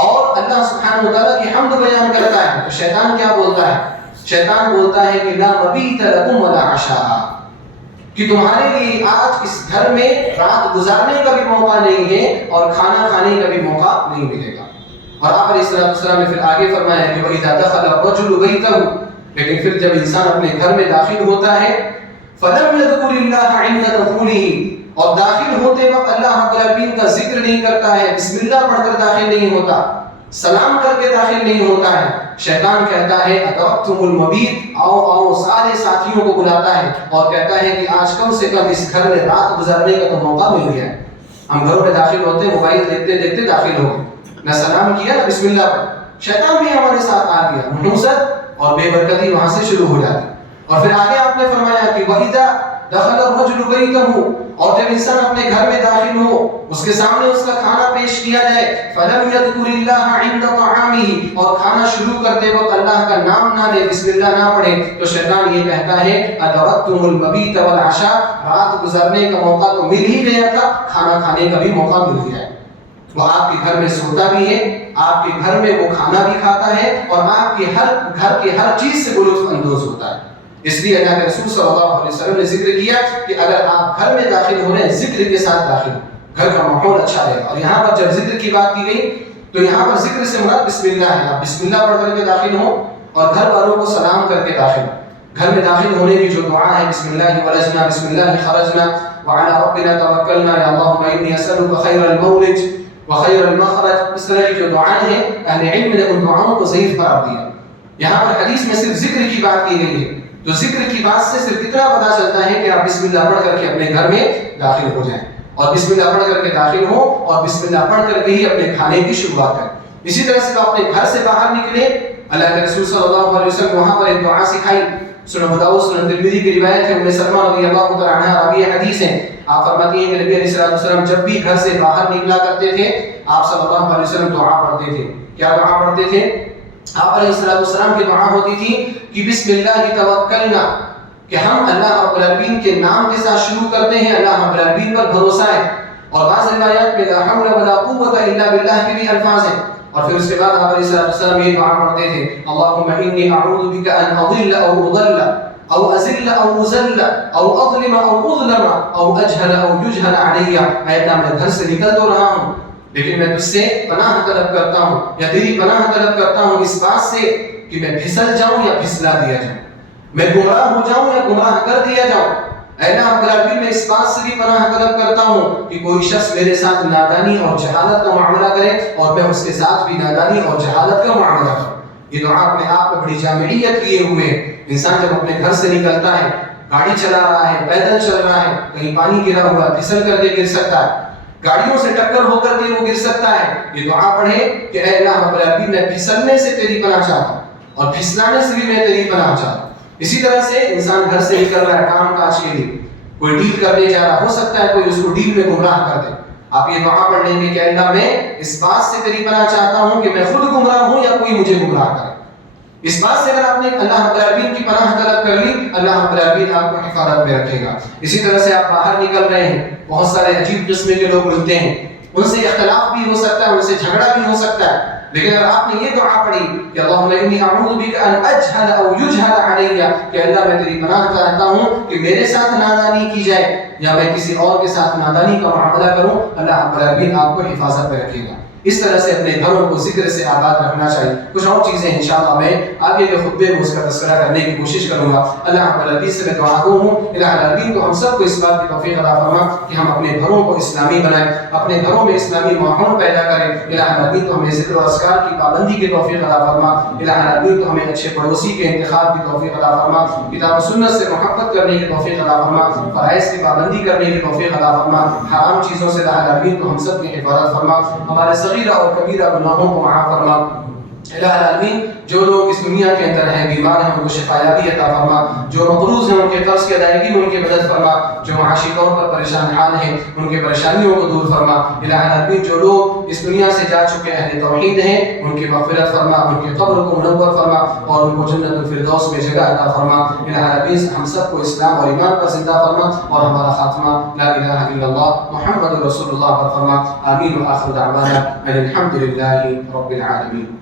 اور اللہ سبحانہ و تعالیٰ کی حمد بیان کرتا ہے, تو شیطان کیا بولتا ہے؟ شیطان بولتا ہے کہ لا مبیت لکم ولا عشاء, کہ تمہارے لیے آج اس گھر میں رات گزارنے کا بھی موقع نہیں ہے اور کھانا کھانے کا بھی موقع نہیں ملے گا۔ اور آپ علیہ السلام نے پھر آگے فرمایا کہ وَإِذَا دَخَلَ الرَّجُلُ بَيْتَهُ، لیکن پھر جب انسان اپنے گھر میں داخل ہوتا ہے فَلَمْ يَذْكُرِ اللَّهَ عِنْدَ دُخُولِهِ، اور داخل ہوتے وقت اللہ رب العالمین کا ذکر نہیں کرتا ہے، بسم اللہ پڑھ کر داخل نہیں ہوتا، سلام کر کے داخل نہیں ہوتا ہے، شیطان کہتا ہے اَتَرَكْتُمُ الْمَبِيتَ، آؤ سارے ساتھیوں کو بلاتا ہے اور کہتا ہے کہ آج کم سے کم اس گھر میں رات گزارنے کا تو موقع مل گیا ہے۔ ہم گھروں میں داخل ہوتے ہیں، موبائل دیکھتے دیکھتے داخل ہو گئے، نہ سلام کیا نہ بسم اللہ پڑھا، شیطان بھی ہمارے ساتھ آ گیا، نحوست اور بے برکتی وہاں سے شروع ہو جاتی۔ اور پھر آگے آپ نے فرمایا کہ وَإِذَا دَخَلَ الرَّجُلُ بَيْتَهُ، اور جب انسان اپنے گھر میں داخل ہو، اس کے سامنے اس کا کھانا پیش کیا جائے، فَلَمْ يَذْكُرِ اللَّهَ عِنْدَ طَعَامِهِ، اور کھانا شروع کرتے وقت اللہ کا نام نہ لے، بسم اللہ نہ پڑھے، تو شیطان یہ کہتا ہے أَتَرَكْتُمُ الْمَبِيتَ وَالْعَشَاءَ، رات گزارنے کا موقع تو مل ہی گیا تھا، کھانا کھانے کا بھی موقع مل گیا ہے۔ وہ آپ کے گھر میں سوتا بھی ہے، آپ کے گھر میں وہ کھانا بھی کھاتا ہے اور آپ کے گھر کے ہر چیز سے وہ لطف اندوز ہوتا ہے۔ اس لیے اللہ کے رسول صلی اللہ علیہ وسلم نے ذکر کیا کہ اگر آپ گھر میں داخل ہو رہے ہیں ذکر کے ساتھ داخل، گھر کا ماحول اچھا رہے گا۔ اور یہاں پر جب ذکر کی بات کی گئی تو یہاں پر ذکر سے مراد بسم اللہ ہے، آپ بسم اللہ پڑھ کر کے داخل ہو اور گھر والوں کو سلام کر کے داخل ہو۔ گھر میں داخل ہونے کی جو دعا ہے بسم اللہ ولجنا بسم اللہ خرجنا وعلى ربنا توکلنا یا اللہم انی اسألک خیر المولج وخیر المخرج، اس طرح کی جو دعائیں ہیں اہل علم نے ان دعاؤں کو ضعیف قرار دیا۔ یہاں پر حدیث میں صرف ذکر کی بات کی گئی ہے، تو ذکر کی بات سے صرف اتنا پتا چلتا ہے کہ آپ بسم اللہ پڑھ کر کے اپنے گھر میں داخل ہو جائیں اور بسم اللہ پڑھ کر کے داخل ہو اور بسم اللہ پڑھ کر کے ہی اپنے کھانے کی شروعات کریں۔ اسی طرح سے آپ اپنے گھر سے باہر نکلے، اللہ کے رسول صلی اللہ علیہ وسلم وہاں پر ایک دعا سکھائی، سنن ابو داؤد سنن ترمذی کی روایت ہے، ام سلمہ رضی اللہ تعالی عنہا راوی حدیث ہیں، آپ فرماتی ہیں کہ نبی علیہ الصلوۃ والسلام جب بھی گھر سے باہر نکلا کرتے تھے آپ صلی اللہ علیہ وسلم دعا پڑھتے تھے۔ کیا دعا پڑھتے تھے؟ آپ علیہ الصلوۃ والسلام کی دعا ہوتی تھی کہ بسم اللہ توکلنا، کہ ہم اللہ رب العالمین کے نام کے ساتھ شروع کرتے ہیں، اللہ رب العالمین پر بھروسہ ہے۔ اور بعض روایات میں لا حول ولا قوت الا باللہ کے بھی الفاظ ہیں۔ اور پھر اس کے بعد آپ علیہ الصلوۃ والسلام یہ دعا پڑھتے تھے اللہم انی اعوذ بک ان اضل او اضل او ازل او ازل او اظلم او اظلم او اجہل او یجہل علی، اے اللہ میں گھر سے نکل تو رہا ہوں لیکن میں تجھ سے پناہ طلب کرتا ہوں یا تیری پناہ طلب کرتا ہوں اس بات سے کہ میں پھسل جاؤں یا پھسلا دیا جاؤں، میں گمراہ ہو جاؤں یا گمراہ کر دیا جاؤں۔ اے اللہ رب العالمین میں اس بات سے بھی پناہ طلب کرتا ہوں کہ کوئی شخص میرے ساتھ نادانی اور جہالت کا معاملہ کرے اور میں اس کے ساتھ بھی نادانی اور جہالت کا معاملہ کروں۔ یہ دعا اپنے آپ میں بڑی جامعیت لیے ہوئے ہے۔ انسان جب اپنے گھر سے نکلتا ہے، گاڑی چلا رہا ہے، پیدل چل رہا ہے، کہیں پانی گرا ہوا پھسل کر کے گر سکتا ہے، گاڑیوں سے ٹکر ہو کر کے وہ گر سکتا ہے، یہ دعا پڑھے کہ اے اللہ رب العالمین میں پھسلنے سے تیری پناہ چاہتا ہوں اور پھسلانے سے بھی میں تیری پناہ چاہتا ہوں۔ اسی طرح سے انسان گھر سے نکل رہا ہے کام کاج کے لیے، کوئی ڈیل کرنے جا رہا، ہو سکتا ہے کوئی اس کو ڈیل میں گمراہ کر دے، آپ یہ دعا پڑھ لیں گے کہ اللہ میں اس بات سے تیری پناہ چاہتا ہوں کہ میں خود گمراہ ہوں یا کوئی مجھے گمراہ کرے۔ اس بات سے اگر آپ نے اللہ رب العالمین کی پناہ طلب کر لی، اللہ رب العالمین آپ کو حفاظت میں رکھے گا۔ اسی طرح سے آپ باہر نکل رہے ہیں، بہت سارے عجیب قسم کے لوگ ملتے ہیں، ان سے اختلاف بھی ہو سکتا ہے، ان سے جھگڑا بھی ہو سکتا ہے، لیکن اگر آپ نے یہ دعا پڑھی کہ اللہم انی اعوذ بک ان اجہل او یجہل علی، کہ اللہ میں تیری پناہ چاہتا ہوں کہ میرے ساتھ نادانی کی جائے یا میں کسی اور کے ساتھ نادانی کا معاملہ کروں، اللہ رب العالمین آپ کو حفاظت میں رکھے گا۔ اس طرح سے اپنے گھروں کو ذکر سے آباد رکھنا چاہیے۔ کچھ اور چیزیں انشاءاللہ میں آگے کے خطبے میں اس کا تذکرہ کرنے کی کوشش کروں گا۔ اللہ رب العالمین سے میں دعا ہوں الہ العالمین کو ہم سب کو اس بات کی توفیق عطا فرما کہ ہم اپنے گھروں کو اسلامی بنائیں، اپنے گھروں میں اسلامی ماحول پیدا کریں۔ الہ العالمین کو ہمیں ذکر و اذکار کی پابندی کی توفیق عطا فرما۔ الہ العالمین کو ہمیں اچھے پڑوسی کے انتخاب کی توفیق عطا فرما، کتاب و سنت سے محبت کرنے کی توفیق عطا فرما، فرائض کی پابندی کرنے کی توفیق عطا فرما، حرام چیزوں سے الہ العالمین کو ہم سب کی حفاظت فرما، ہمارے صغیرہ اور کبیرہ گناہوں کو معاف فرما۔ الہ العالمین جو لوگ اس دنیا کے اندر ہیں، بیمار ہیں، ان کو شفایابی عطا فرما، جو مقروض ہیں ان کے قرض کی ادائیگی میں ان کی مدد فرما، جو معاشی طور پر پریشان حال ہیں ان کے پریشانیوں کو دور فرما۔ الہ العالمین جو لوگ اس دنیا سے جا چکے اہل توحید ہیں ان کی مغفرت فرما، ان کے قبر کو منور فرما اور ان کو جنت الفردوس میں جگہ عطا فرما۔ الہ العالمین ہم سب کو اسلام اور ایمان پر زندہ فرما اور ہمارا خاتمہ لا الہ الا اللہ محمد رسول اللہ پر فرما۔ آمین و آخر دعوانا ان الحمد للہ رب العالمین۔